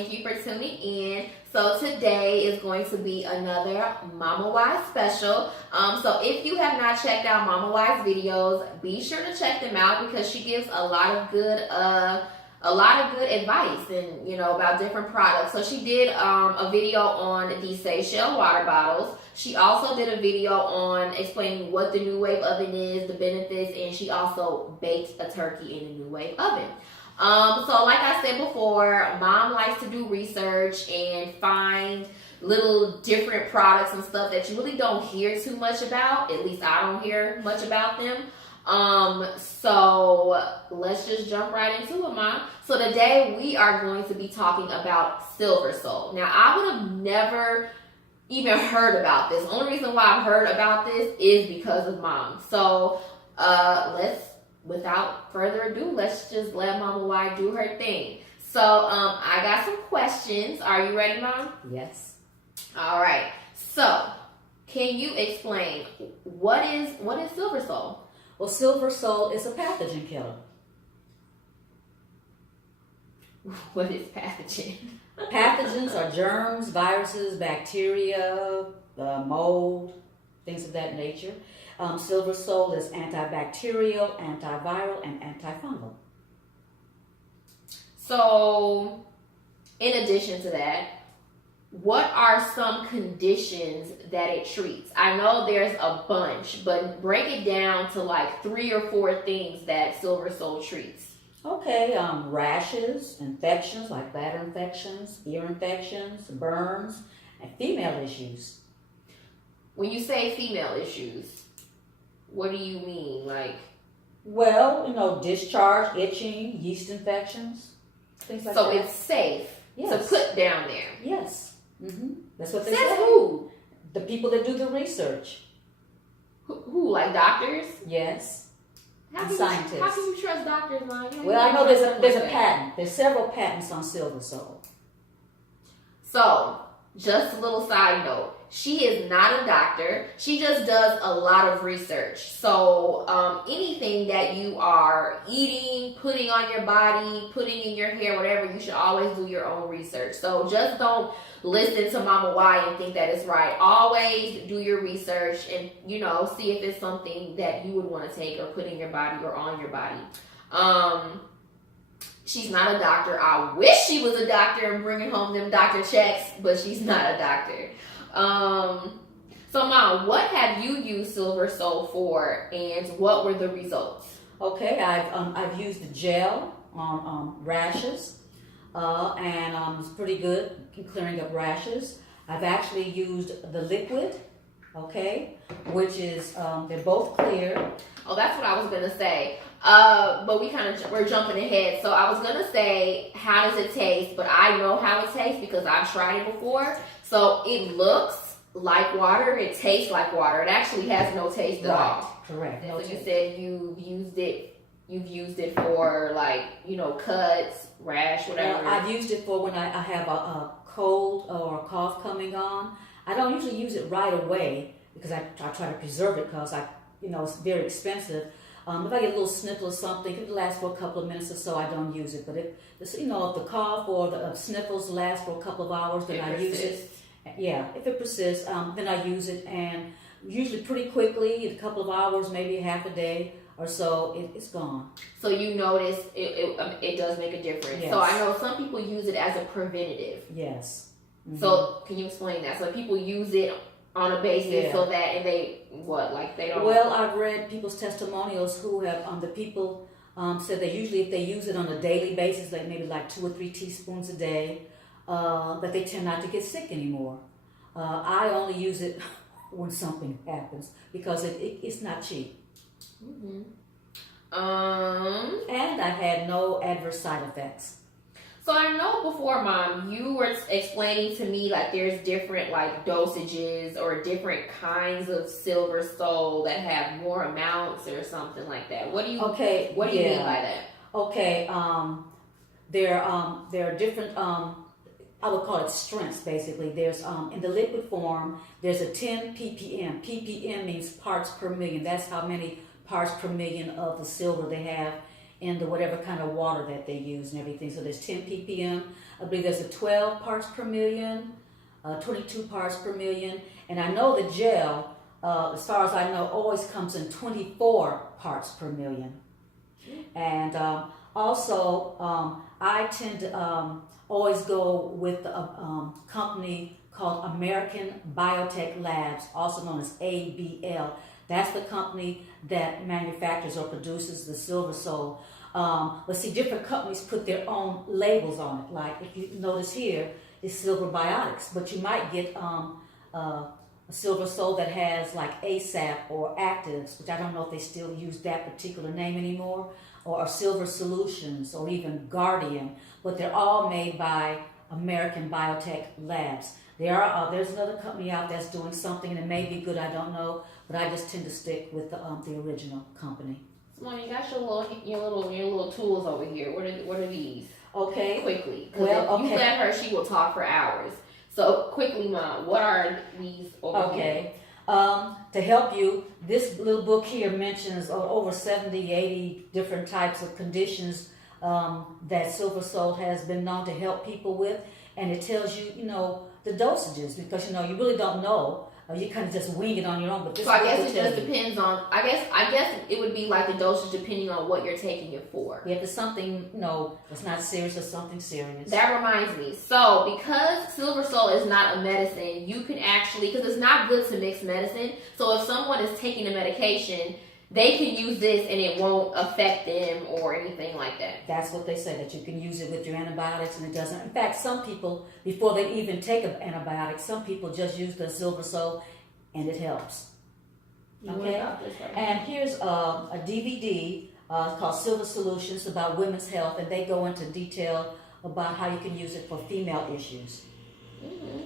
thank you for tuning in. So today is going to be another Mama Wise special. So if you have not checked out Mama Wise videos, be sure to check them out because she gives a lot of good advice and about different products. So she did a video on the Seychelles water bottles. She also did a video on explaining what the New Wave oven is, the benefits, and she also baked a turkey in a New Wave oven. So like I said before, Mom likes to do research and find little different products and stuff that you really don't hear too much about. At least I don't hear much about them. So let's just jump right into it, Mom. So today we are going to be talking about Silver Soul. Now, I would have never even heard about this. The only reason why I've heard about this is because of Mom. So without further ado, let's just let Mama Y do her thing. So I got some questions. Are you ready, Mom? Yes. All right. So can you explain what is Silver Soul? Well, Silver Soul is a pathogen killer. What is pathogen? Pathogens are germs, viruses, bacteria, mold, things of that nature. Silver Soul is antibacterial, antiviral, and antifungal. So, in addition to that, what are some conditions that it treats? I know there's a bunch, but break it down to like 3 or 4 things that Silver Soul treats. Okay, rashes, infections like bladder infections, ear infections, burns, and female issues. When you say female issues, what do you mean? Well, discharge, itching, yeast infections, things like that. So it's safe to put down there. Yes. That's what they Says say. who? The people that do the research. Who, like doctors? Yes. Scientists. How can you trust doctors, Mom? Well, I know there's a patent. There's several patents on Silver Soul. So, just a little side note. She is not a doctor. She just does a lot of research. So, anything that you are eating, putting on your body, putting in your hair, whatever, you should always do your own research. So, just don't listen to Mama Y and think that it's right. Always do your research and, see if it's something that you would want to take or put in your body or on your body. She's not a doctor. I wish she was a doctor and bringing home them doctor checks, but she's not a doctor. So Mom, what have you used Silver Soul for and what were the results? Okay, I've used the gel on rashes, and it's pretty good in clearing up rashes. I've actually used the liquid, okay, which is they're both clear. Oh, that's what I was gonna say. But we're jumping ahead. So I was gonna say, how does it taste? But I know how it tastes because I've tried it before. So it looks like water. It tastes like water. It actually has no taste at all. Correct. So you said you've used it for cuts, rash, whatever. I've used it for when I have a cold or a cough coming on. I don't usually use it right away because I try to preserve it because it's very expensive. If I get a little sniffle or something, it lasts for a couple of minutes or so. I don't use it. But if the cough or the sniffles last for a couple of hours, then I use it. Yeah, if it persists, then I use it, and usually pretty quickly, a couple of hours, maybe half a day or so, it's gone. So you notice it does make a difference. Yes. So I know some people use it as a preventative. Yes. Mm-hmm. So can you explain that? So people use it on a basis so that, and they don't. Well, I've read people's testimonials who have the people said that usually if they use it on a daily basis, like maybe 2 or 3 teaspoons a day, that they tend not to get sick anymore. I only use it when something happens because it's not cheap. Mm-hmm. And I've had no adverse side effects. So I know before, Mom, you were explaining to me there's different dosages or different kinds of Silver Soul that have more amounts or something like that. What do you mean by that? Okay, there are different I would call it strengths basically. There's in the liquid form there's a 10 ppm. ppm means parts per million. That's how many parts per million of the silver they have in the whatever kind of water that they use and everything. So there's 10 ppm. I believe there's a 12 parts per million, 22 parts per million. And I know the gel, as far as I know, always comes in 24 parts per million. And also, I tend to always go with a company called American Biotech Labs, also known as ABL. That's the company that manufactures or produces the Silver Soul. But see, different companies put their own labels on it. Like if you notice here, it's Silver Biotics, but you might get a Silver Soul that has like ASAP or Actives, which I don't know if they still use that particular name anymore, or Silver Solutions, or even Guardian, but they're all made by American Biotech Labs. There's another company out that's doing something, and it may be good, I don't know, but I just tend to stick with the original company. Simone, you got your little tools over here. What are these? Okay. Quickly. Well, okay. You let her, she will talk for hours. So quickly, Mom, what are these over here? Okay. To help you, this little book here mentions over 70, 80 different types of conditions that Silver Soul has been known to help people with, and it tells you, the dosages, because you really don't know. You kind of just wing it on your own. But this so I guess it just depends on. I guess it would be like the dosage depending on what you're taking it for. Yeah, if it's something it's not serious or something serious. That reminds me. So because Silver Soul is not a medicine, you can actually, because it's not good to mix medicine. So if someone is taking a medication, they can use this and it won't affect them or anything like that. That's what they say, that you can use it with your antibiotics and it doesn't. In fact, some people, before they even take an antibiotic, some people just use the Silver Soul and it helps. Okay? And here's a DVD called Silver Solutions about women's health, and they go into detail about how you can use it for female issues. Mm-hmm.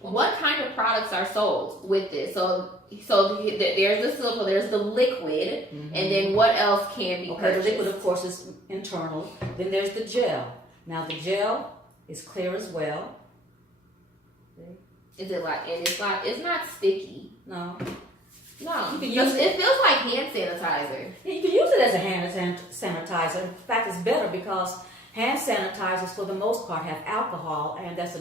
What kind of products are sold with this? So there's the silver, there's the liquid, and then what else can be purchased? The liquid, of course, is internal. Then there's the gel. Now the gel is clear as well. Is it it's not sticky? No. No. It feels like hand sanitizer. You can use it as a hand sanitizer. In fact, it's better because hand sanitizers, for the most part, have alcohol, and has a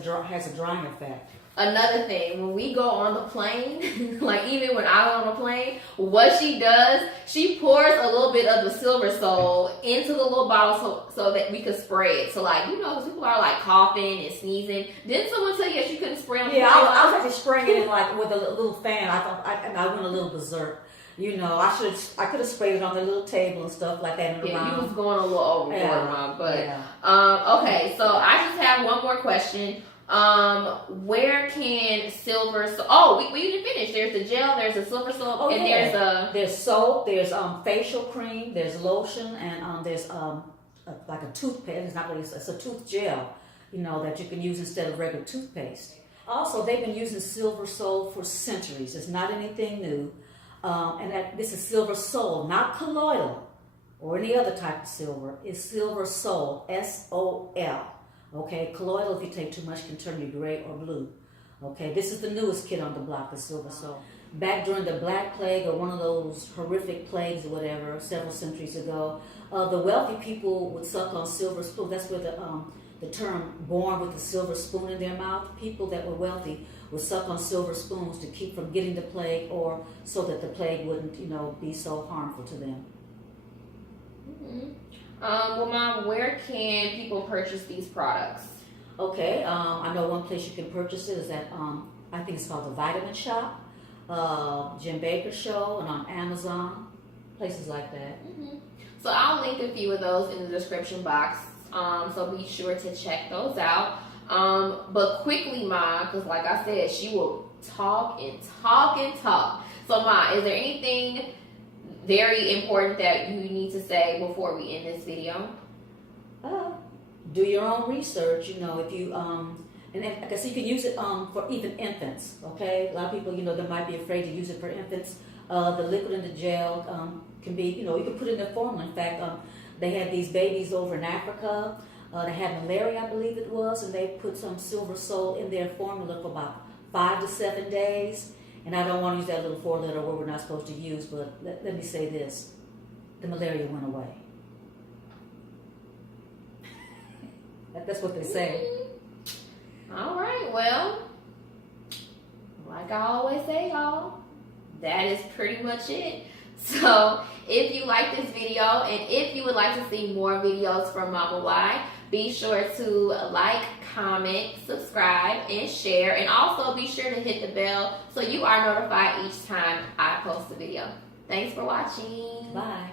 drying effect. Another thing, when we go on the plane, like even when I'm on a plane, what she does, she pours a little bit of the Silver Soul into the little bottle so that we could spray it. So people are like coughing and sneezing. Didn't someone tell you that you couldn't spray on the plane? I was actually spraying it in with a little fan. I thought I went a little berserk. I could have sprayed it on the little table and stuff like that. You was going a little overboard, Mom. But okay, so I just have one more question. Where can Silver Soul? Oh, we didn't finish. There's the gel, there's the Silver Soul, and there's soap, there's facial cream, there's lotion, and there's like a toothpaste. It's not really, it's a tooth gel, that you can use instead of regular toothpaste. Also, they've been using Silver Soul for centuries. It's not anything new, and this is Silver Soul, not colloidal or any other type of silver. It's Silver Soul, SOL. Okay, colloidal, if you take too much, can turn you gray or blue. Okay, this is the newest kid on the block, the Silver Soul. Back during the Black Plague or one of those horrific plagues or whatever, several centuries ago, the wealthy people would suck on silver spoons. That's where the term "born with a silver spoon in their mouth." People that were wealthy would suck on silver spoons to keep from getting the plague, or so that the plague wouldn't, be so harmful to them. Mm-hmm. Well, Mom, where can people purchase these products? Okay, I know one place you can purchase it is at, I think it's called the Vitamin Shoppe, Bakker Show, and on Amazon, places like that. Mm-hmm. So I'll link a few of those in the description box, so be sure to check those out. But quickly, Ma, because like I said, she will talk and talk and talk. So, Ma, is there anything very important that you need to say before we end this video? Do your own research. If you and I guess you can use it for even infants. Okay, a lot of people they might be afraid to use it for infants. The liquid and the gel can be you can put it in their formula. In fact, they had these babies over in Africa. They had malaria, I believe it was, and they put some Silver Soul in their formula for about 5 to 7 days. And I don't want to use that little 4-letter word we're not supposed to use, but let me say this. The malaria went away. That's what they say. All right, well, like I always say, y'all, that is pretty much it. So if you like this video and if you would like to see more videos from Mama Y, be sure to like, comment, subscribe, and share. And also be sure to hit the bell so you are notified each time I post a video. Thanks for watching. Bye.